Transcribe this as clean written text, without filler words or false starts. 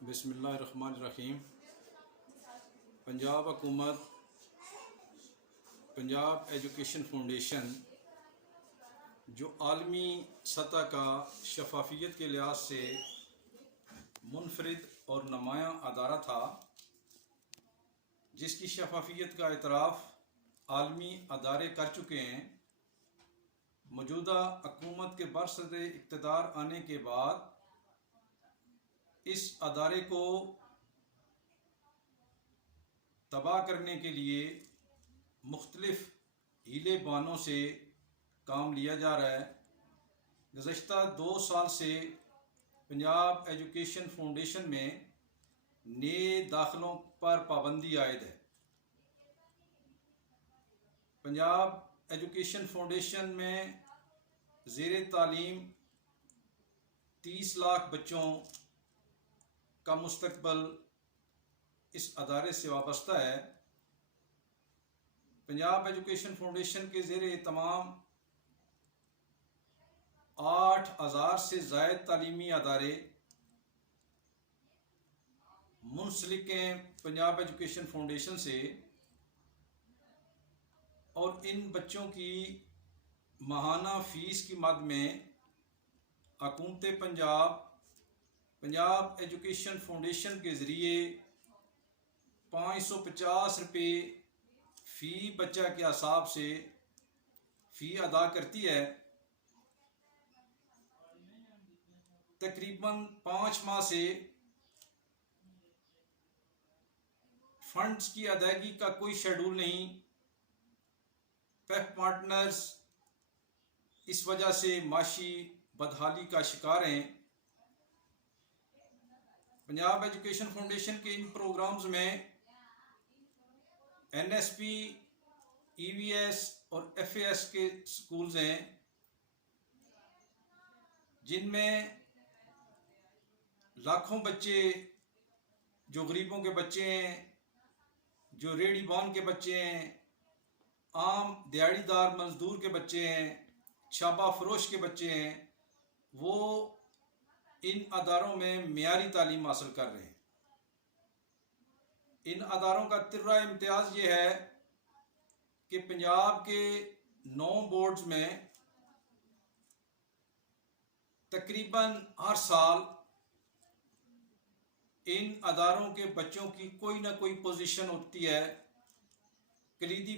बिस्मिल्लाहिर्रहमानिर्रहीम। पंजाब हुकूमत, Punjab education foundation जो आलमी सतह का शफाफियत के लिहाज से मुनफरिद और नुमायाँ अदारा था, जिसकी शफाफियत का एतराफ़ आलमी अदारे कर चुके हैं। मौजूदा हुकूमत के बरसरे इक़्तिदार आने के बाद इस अदारे को तबाह करने के लिए मुख्तलिफ हीले बानों से काम लिया जा रहा है। गुज़श्ता 2 साल से पंजाब एजुकेशन फाउंडेशन में नए दाखिलों पर पाबंदी आयद है। पंजाब एजुकेशन फाउंडेशन में ज़ेरे तालीम 30 लाख बच्चों का मुस्तकबल इस अदारे से वाबस्ता है। पंजाब एजुकेशन फाउंडेशन के ज़ेरे तमाम 8,000 से ज़ायद तालीमी अदारे मुंसलिक हैं पंजाब एजुकेशन फाउंडेशन से, और इन बच्चों की माहाना फ़ीस की मद में हुकूमत पंजाब एजुकेशन फाउंडेशन के ज़रिए 550 रुपये फ़ी बच्चा के हिसाब से फ़ी अदा करती है। तकरीबन 5 माह से फंड्स की अदायगी का कोई शेड्यूल नहीं। पैक पार्टनर्स इस वजह से माशी बदहाली का शिकार हैं। पंजाब एजुकेशन फाउंडेशन के इन प्रोग्राम्स में NSP, EVS और FAS के स्कूल्स हैं, जिनमें लाखों बच्चे जो गरीबों के बच्चे हैं, जो रेडी बान के बच्चे हैं, आम दिहाड़ीदार मजदूर के बच्चे हैं, छाबा फरोश के बच्चे हैं, वो इन अदारों में मियारी तालीम हासिल कर रहे हैं। इन अदारों का तिर्रा इम्तियाज़ ये है कि पंजाब के 9 बोर्ड्स में तकरीबन हर साल इन अदारों के बच्चों की कोई ना कोई पोजीशन होती है। कलीदी